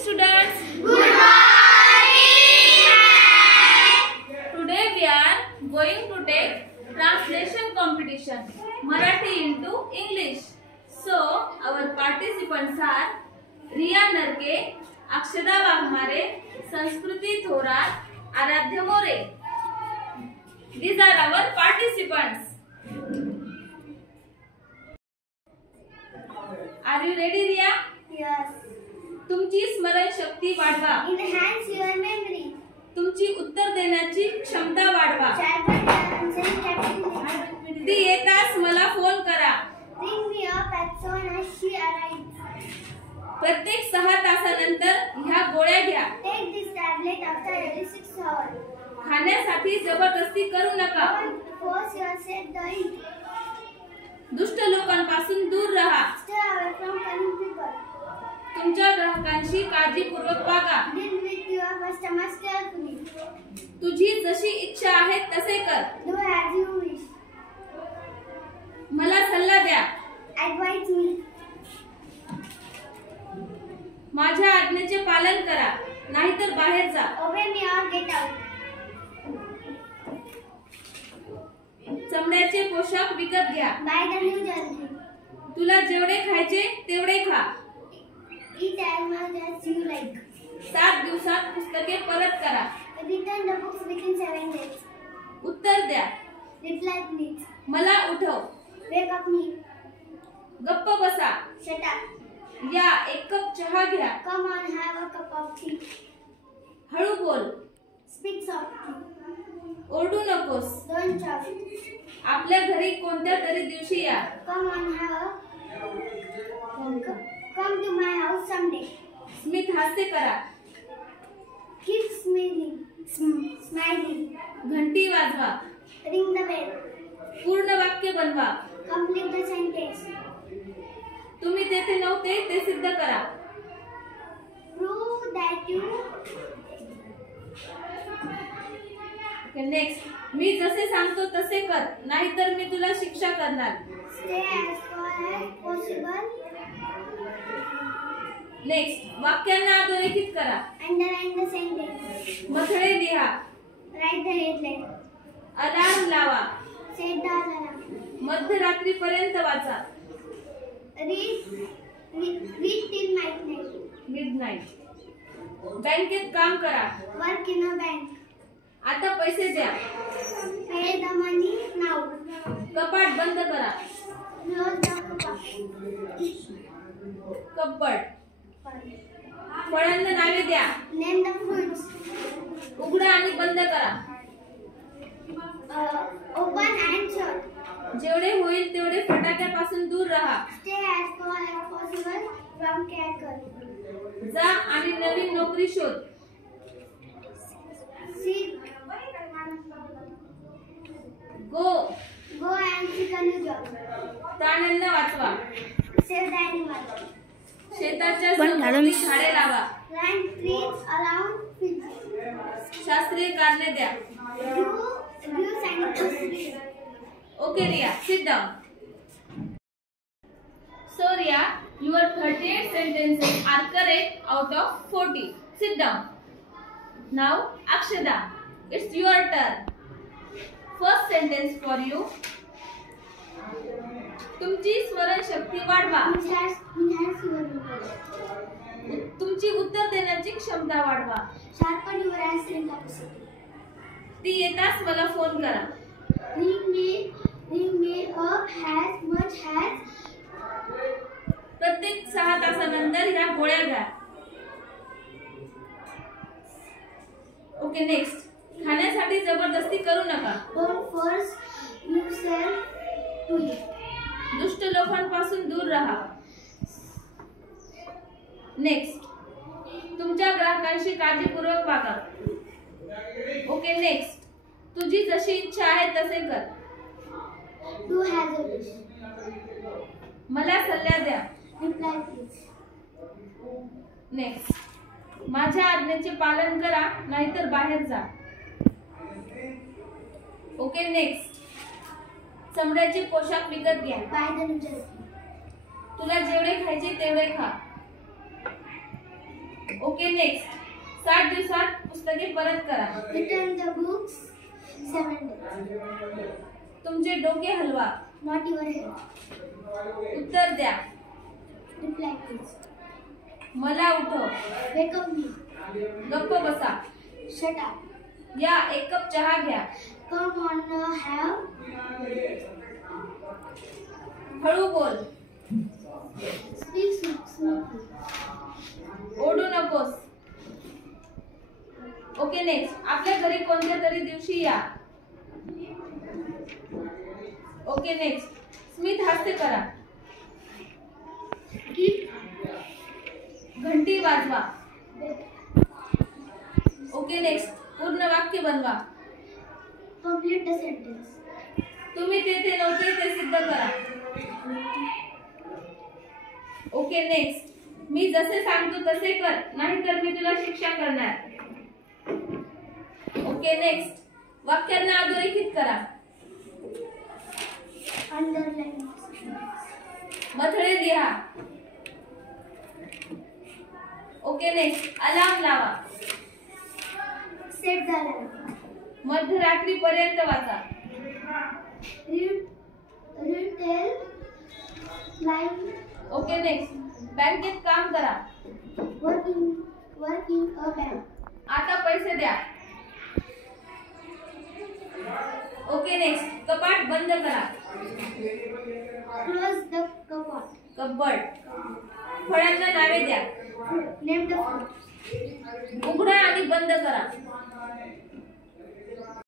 students. Good morning. Today we are going to take translation competition Marathi into English. So our participants are Riya Narke, Akshada Wagmare, Sanskriti Thorat, Aradhya More. These are our participants. Are you ready, Riya? Yes. तुमची स्मरण शक्ती वाढवा. Enhance your memory. तुमची उत्तर देण्याची क्षमता वाढवा. Sharpen your answering capability. ती येताच मला फोन करा. Ring me up as soon as she arrives. प्रत्येक 6 तासानंतर ह्या गोळ्या घ्या. Take this tablet after every 6 hours. खाण्यासाठी जबरदस्ती करू नका. Don't force yourself to eat. दुष्ट लोकांपासून दूर राहा. Stay away from cunning people. तुमच्या ग्राहकांशी काळजीपूर्वक वागा. Deal with your customers carefully. तुझी जशी इच्छा आहे तसे कर. Do as you wish. मला सल्ला द्या. Advise me. माझ्या आज्ञेचे पालन करा, नाहीतर बाहेर जा. Obey me or get out. चमड्याचे पोशाख विकत घ्या. Buy the new jersey. तुला जेवढे खायचे तेवढे खा. Eat as much as you like. 7 दिवसात पुस्तके परत करा. Return the books within 7 days. उत्तर द्या. Reply please. मला उठव. Wake up me. गप्प बसा. Shut up. या, एक कप चहा घ्या. Come on, have a cup of tea. हळू बोल. Speak softly. ओरडू नकोस. Don't shout. आपल्या घरी कोणत्या तरी दिवशी या. Come on, come to my house someday. स्मित हास्य करा. Keep smiling. घंटी वाजवा. Ring the bell. पूर्ण वाक्य बनवा. Complete the sentence. तुम्ही तेथे नव्हते ते सिद्ध करा. Prove that you. नेक्स्ट. मी जसे सांगतो तसे कर, नाहीतर मी तुला शिक्षा करणार. Stay as far as possible. Next. वाक्यांना अधोरेखित करा. Underline the sentence. मथळे लिहा. Write the headline. अलार्म लावा. Set the alarm. मध्यरात्रीपर्यंत वाचा. Read till midnight. मिडनाईट. बँकेत काम करा. Work in a bank. आता पैसे द्या. Pay the money now. कपाट बंद करा. Close the cupboard. कप्पड. फळांना नावे द्या. Name the fruits. उघडा आणि बंद करा. Open and shut. जेवढे होईल तेवढे फटाक्यापासून दूर राहा. Stay as far as possible from crackers. जा आणि नवीन नोकरी शोध. Seek. Go and seek a new job. प्राण्यांना वाचवा. Save the animals. शेताच्या सभोवती झाडे लावा. Plant trees around fields. शास्त्रीय कारणे द्या. Do scientific. Okay, Riya, sit down. So, Riya, your 38 sentences are correct out of 40. Sit down. Now, Akshada, it's your turn. First sentence for you. तुमची स्मरण शक्ती वाढवा. Enhance your memory. तुमची उत्तर देण्याची क्षमता वाढवा. Sharpen your answering capacity. ती येताच मला फोन करा. Ring me up as much as. प्रत्येक 6 तासानंतर ह्या गोळ्या घ्या. Okay, next. खाण्यासाठी जबरदस्ती करू नका. Don't force yourself to eat. दुष्ट लोकांपासून दूर राहा. नेक्स्ट. तुमच्या ग्राहकांशी काळजीपूर्वक वागा. Okay, next. तुझी जशी इच्छा आहे तसे कर. Do as you wish. मला सल्ला द्या. Reply please. नेक्स्ट. माझ्या आज्ञेचे पालन करा, नाहीतर बाहेर जा. Okay, next. चमड्याचे पोशाख विकत घ्या. Buy the new jersey. तुला जेवढे खायचे तेवढे खा. Okay next. 60 दिवसात पुस्तके परत करा. Return the books 7 days. तुमचे डोके हलवा. Not your head. उत्तर द्या. Reply please. मला उठव. Wake up me. गप्प बसा. Shut up. या एक कप चहा घ्या. Come on, have. हळू बोल. Speak smoothly. ओढू नकोस. Okay next. आपल्या घरी कोणत्या तरी दिवशी या. Okay next. स्मित हास्य करा. Keep. घंटी वाजवा. Okay next. पूर्ण वाक्य बनवा. Complete the sentence. तुम्ही तेथे नव्हते ते सिद्ध करा. Okay next. मी जसे सांगतो तसे कर, नाहीतर मी तुला शिक्षा करणार. Okay next. वाक्यांना अधोरेखित करा. Underline. मथळे लिहा. Okay next. अलार्म लावा. Set the alarm. मध्यरात्री पर्यंत वाचा. Read tell line. Okay next. बँकेत काम करा. Work in a bank. आता पैसे द्या. Okay next. कपाट बंद करा. Close the cupboard. कब्बड. फळांना नावे द्या. Name the fruit. उघडा आणि बंद करा.